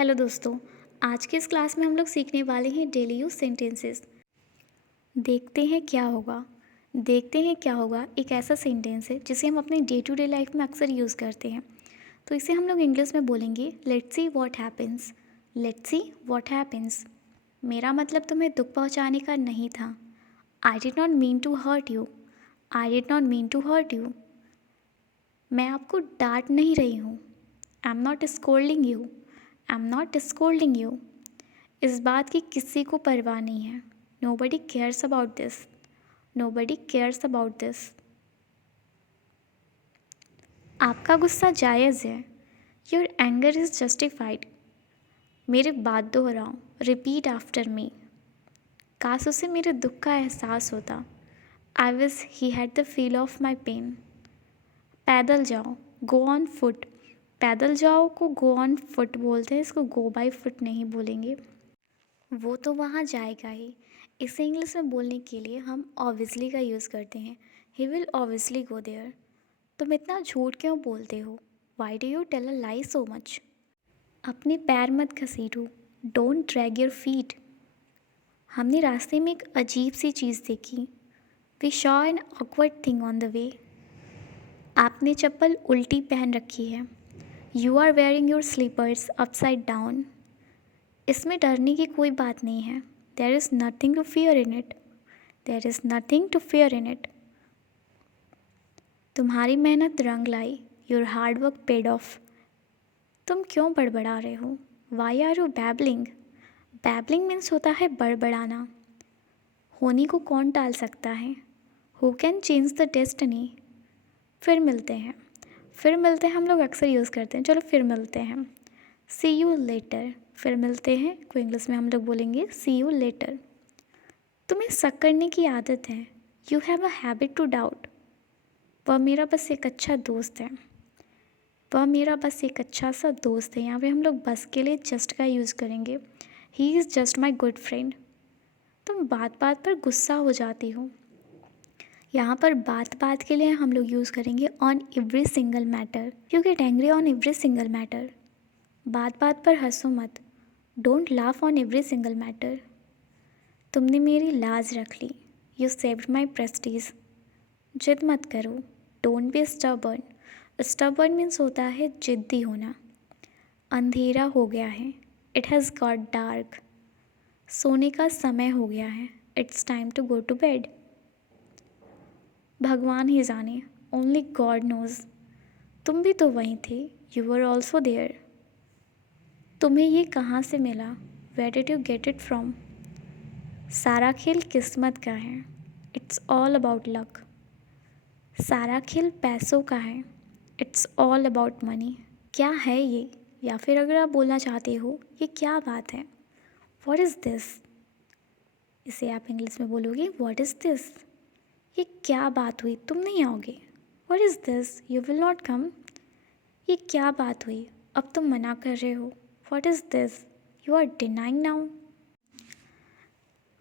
Hello दोस्तों। आज की इस क्लास में हम लोग सीखने वाले हैं डेली यूज सेंटेंसेस। देखते हैं क्या होगा एक ऐसा सेंटेंस है जिसे हम अपने डे टू डे लाइफ में अक्सर यूज़ करते हैं। तो इसे हम लोग इंग्लिश में बोलेंगे let's see what happens. Let's see what happens. मेरा मतलब तुम्हें दुख पहुंचाने का नहीं था। I did not mean to hurt you. I did not mean to hurt you. मैं आपको डांट नहीं रही हूँ। I am not scolding you. I am not scolding you. इस बात की किसी को परवाह नहीं है। Nobody cares about this. Nobody cares about this. आपका गुस्सा जायज़ है। Your anger is justified. मेरी बात दोहराओ। Repeat after me. काश उसे मेरे दुख का एहसास होता। I wish he had the feel of my pain. पैदल जाओ। Go on foot. पैदल जाओ को गो ऑन फुट बोलते हैं, इसको गो बाई फुट नहीं बोलेंगे। वो तो वहाँ जाएगा ही। इसे इंग्लिश में बोलने के लिए हम ऑब्वियसली का यूज़ करते हैं। He will obviously go there. तुम इतना झूठ क्यों बोलते हो? Why do you tell a lie so much? अपने पैर मत घसीटो। Don't drag your feet. हमने रास्ते में एक अजीब सी चीज़ देखी। We saw an awkward thing on the way. आपने चप्पल उल्टी पहन रखी है। You are wearing your slippers upside down. इसमें डरने की कोई बात नहीं है। There is nothing to fear in it. There is nothing to fear in it. तुम्हारी मेहनत रंग लाई। Your hard work paid off. तुम क्यों बड़बड़ा रहे हो? Why are you babbling? Babbling means होता है बड़बड़ाना। होनी को कौन टाल सकता है? Who can change the destiny? फिर मिलते हैं। फिर मिलते हैं हम लोग अक्सर यूज़ करते हैं। चलो फिर मिलते हैं। सी यू लेटर। फिर मिलते हैं को इंग्लिश में हम लोग बोलेंगे सी यू लेटर। तुम्हें शक करने की आदत है। You have a habit to doubt. वह मेरा बस एक अच्छा दोस्त है। वह मेरा बस एक अच्छा सा दोस्त है। यहाँ पे हम लोग बस के लिए जस्ट का यूज़ करेंगे। He is just my good friend. तुम बात बात पर गुस्सा हो जाती हो। यहाँ पर बात बात के लिए हम लोग यूज़ करेंगे on every single matter. You get angry on every single matter. बात बात पर हंसो मत। Don't laugh on every single matter. तुमने मेरी लाज रख ली। You saved my prestige. जिद मत करो। Don't be stubborn. Stubborn means होता है जिद्दी होना। अंधेरा हो गया है। It has got dark. सोने का समय हो गया है। It's time to go to bed. भगवान ही जाने। Only God knows. तुम भी तो वहीं थे। You were also there. तुम्हें ये कहाँ से मिला? Where did you get it from? सारा खेल किस्मत का है। It's all about luck. सारा खेल पैसों का है। It's all about money. क्या है ये? या फिर अगर आप बोलना चाहते हो ये क्या बात है, व्हाट इज़ दिस? इसे आप इंग्लिश में बोलोगे व्हाट इज़ दिस। ये क्या बात हुई, तुम नहीं आओगे? What is this, you will not come. ये क्या बात हुई, अब तुम मना कर रहे हो? What is this, you are denying now.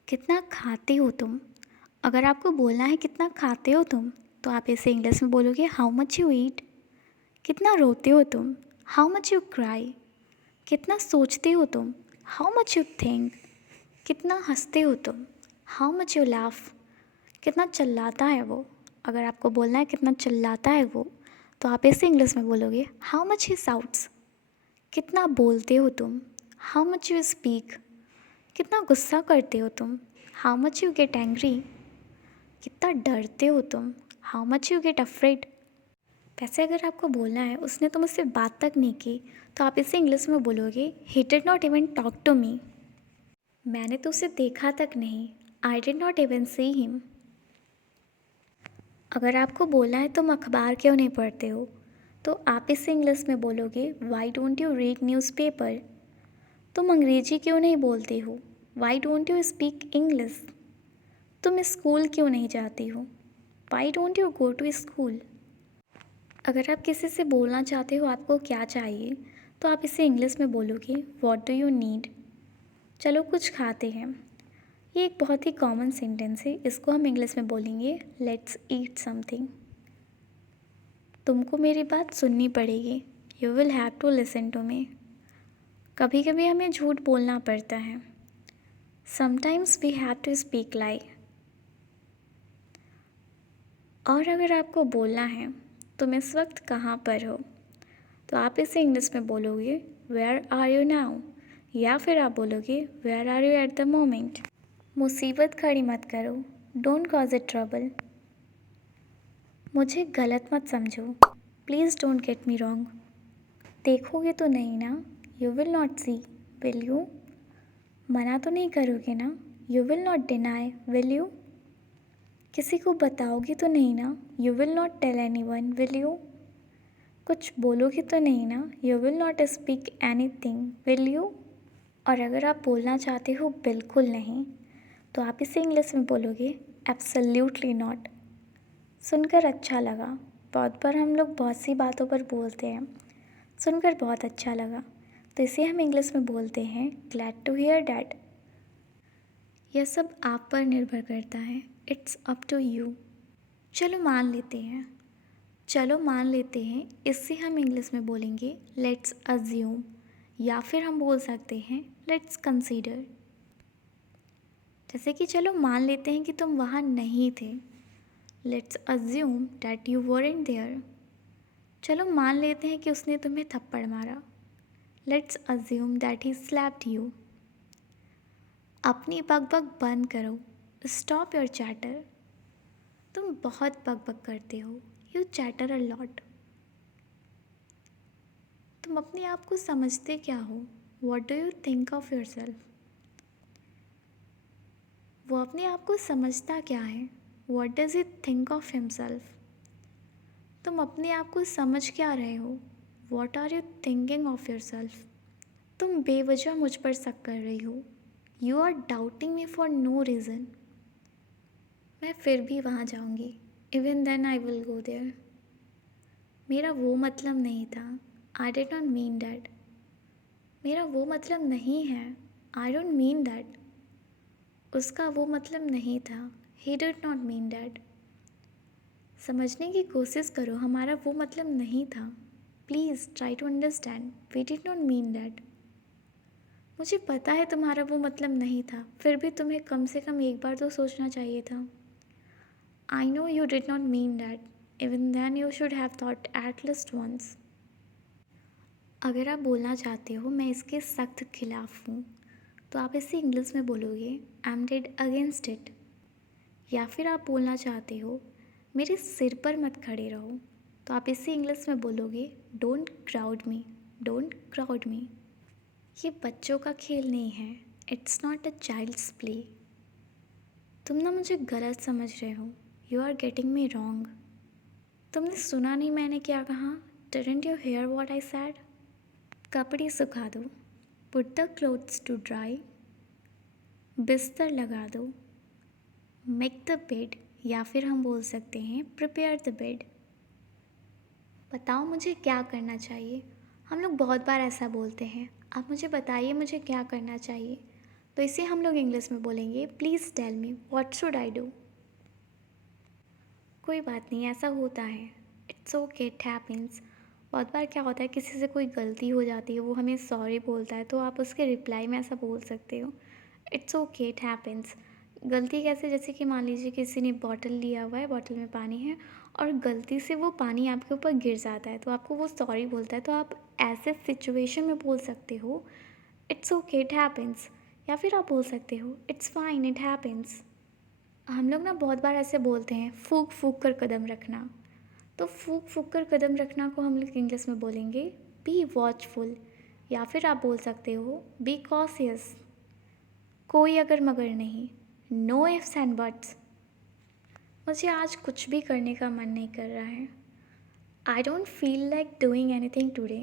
कितना खाते हो तुम? अगर आपको बोलना है कितना खाते हो तुम, तो आप इसे इंग्लिश में बोलोगे हाउ मच यू ईट। कितना रोते हो तुम? How much you cry. कितना सोचते हो तुम? How much you think. कितना हंसते हो तुम? How much you laugh. कितना चिल्लाता है वो? अगर आपको बोलना है कितना चिल्लाता है वो, तो आप इसे इंग्लिश में बोलोगे हाउ मच ही साउट्स। कितना बोलते हो तुम? How much you speak. कितना गुस्सा करते हो तुम? How much you get angry. कितना डरते हो तुम? How much you get afraid. वैसे अगर आपको बोलना है उसने तो मुझसे बात तक नहीं की, तो आप इसे इंग्लिश में बोलोगे ही did not even talk to me. मैंने तो उसे देखा तक नहीं। I did not even see him. अगर आपको बोलना है तुम अखबार क्यों नहीं पढ़ते हो, तो आप इसे इंग्लिश में बोलोगे why don't you read newspaper. तुम अंग्रेजी क्यों नहीं बोलते हो? Why don't you speak English. तुम स्कूल क्यों नहीं जाती हो? Why don't you go to school. अगर आप किसी से बोलना चाहते हो आपको क्या चाहिए, तो आप इसे इंग्लिश में बोलोगे व्हाट डू यू नीड। चलो कुछ खाते हैं। ये एक बहुत ही कॉमन सेंटेंस है, इसको हम इंग्लिश में बोलेंगे लेट्स ईट समथिंग। तुमको मेरी बात सुननी पड़ेगी। You will have to listen to me. कभी कभी हमें झूठ बोलना पड़ता है। Sometimes we have to speak lie. और अगर आपको बोलना है तुम इस वक्त कहाँ पर हो, तो आप इसे इंग्लिश में बोलोगे वेयर आर यू नाउ, या फिर आप बोलोगे where are you at the moment. मुसीबत खड़ी मत करो, डोंट कॉज इट ट्रबल। मुझे गलत मत समझो, please don't get me wrong. देखोगे तो नहीं ना, you will not see, will you. मना तो नहीं करोगे ना, you will not deny, will you. किसी को बताओगे तो नहीं ना, you will not tell anyone, will you. कुछ बोलोगे तो नहीं ना, you will not speak anything, will you. और अगर आप बोलना चाहते हो बिल्कुल नहीं, तो आप इसे इंग्लिश में बोलोगे एब्सोल्यूटली नॉट। सुनकर अच्छा लगा। बहुत बार हम लोग बहुत सी बातों पर बोलते हैं सुनकर बहुत अच्छा लगा, तो इसे हम इंग्लिश में बोलते हैं ग्लैड टू हियर डैट। यह सब आप पर निर्भर करता है, इट्स अप टू यू। चलो मान लेते हैं इससे हम इंग्लिश में बोलेंगे लेट्स अज्यूम, या फिर हम बोल सकते हैं लेट्स कंसीडर। जैसे कि चलो मान लेते हैं कि तुम वहाँ नहीं थे, let's assume that you weren't there. चलो मान लेते हैं कि उसने तुम्हें थप्पड़ मारा, let's assume that he slapped you. अपनी बकबक बंद करो, स्टॉप योर चैटर। तुम बहुत बकबक करते हो, यू चैटर अ लॉट। तुम अपने आप को समझते क्या हो, what do you think of yourself. वो अपने आप को समझता क्या है, what does he think of himself. तुम अपने आप को समझ क्या रहे हो, what are you thinking of yourself. तुम बेवजह मुझ पर शक कर रही हो, you are doubting me for no reason. मैं फिर भी वहाँ जाऊँगी, even then I will go there. मेरा वो मतलब नहीं था, I did not mean that. मेरा वो मतलब नहीं है, आई डोंट मीन डैट। उसका वो मतलब नहीं था, he did not mean that. समझने की कोशिश करो, हमारा वो मतलब नहीं था। Please try to understand, we did not mean that. मुझे पता है तुम्हारा वो मतलब नहीं था, फिर भी तुम्हें कम से कम एक बार तो सोचना चाहिए था। I know you did not mean that, even then you should have thought at least once. अगर आप बोलना चाहते हो मैं इसके सख्त खिलाफ हूँ, तो आप इसे इंग्लिश में बोलोगे I am dead against it. या फिर आप बोलना चाहते हो मेरे सिर पर मत खड़े रहो, तो आप इसे इंग्लिश में बोलोगे don't crowd me, don't crowd me. ये बच्चों का खेल नहीं है, it's not a child's play. तुम ना मुझे गलत समझ रहे हो, you are getting me wrong. तुमने सुना नहीं मैंने क्या कहा, didn't you hear what I said. कपड़े सुखा दो, put the clothes to dry. बिस्तर लगा दो, मेक द बेड, या फिर हम बोल सकते हैं प्रिपेयर द बेड। बताओ मुझे क्या करना चाहिए। हम लोग बहुत बार ऐसा बोलते हैं, आप मुझे बताइए मुझे क्या करना चाहिए, तो इसे हम लोग इंग्लिश में बोलेंगे please tell me what should I do. कोई बात नहीं, ऐसा होता है, इट्स ओके, इट हैपेंस। बहुत बार क्या होता है किसी से कोई गलती हो जाती है, वो हमें सॉरी बोलता है, तो आप उसके रिप्लाई में ऐसा बोल सकते हो इट्स ओके, इट हैपेंस। गलती कैसे, जैसे कि मान लीजिए किसी ने बॉटल लिया हुआ है, बॉटल में पानी है और गलती से वो पानी आपके ऊपर गिर जाता है, तो आपको वो सॉरी बोलता है, तो आप ऐसे सिचुएशन में बोल सकते हो इट्स ओके, इट हैपेंस। या फिर आप बोल सकते हो इट्स फाइन, इट हैपेंस। हम लोग ना बहुत बार ऐसे बोलते हैं फूक फूक कर कदम रखना, तो फूक फूक कर कदम रखना को हम लोग इंग्लिश में बोलेंगे बी वॉचफुल। या फिर आप बोल सकते हो बी कॉशियस। कोई अगर मगर नहीं, नो इफ्स एंड बट्स। मुझे आज कुछ भी करने का मन नहीं कर रहा है, I don't feel like doing anything today.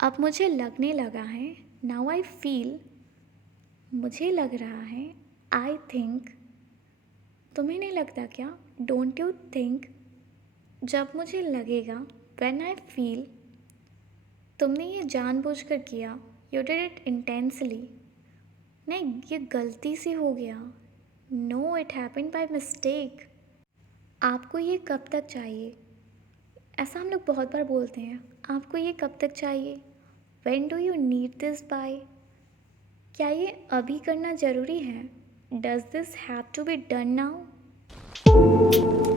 अब मुझे लगने लगा है, नाउ आई फील। मुझे लग रहा है, आई थिंक। तुम्हें नहीं लगता क्या, डोंट यू थिंक। जब मुझे लगेगा, व्हेन आई फील। तुमने ये जानबूझकर किया, यू डिड इट इंटेंसली। नहीं, ये गलती से हो गया, no it happened by mistake. आपको ये कब तक चाहिए, ऐसा हम लोग बहुत बार बोलते हैं, आपको ये कब तक चाहिए, When do you need this by? क्या ये अभी करना ज़रूरी है? Does this have to be done now?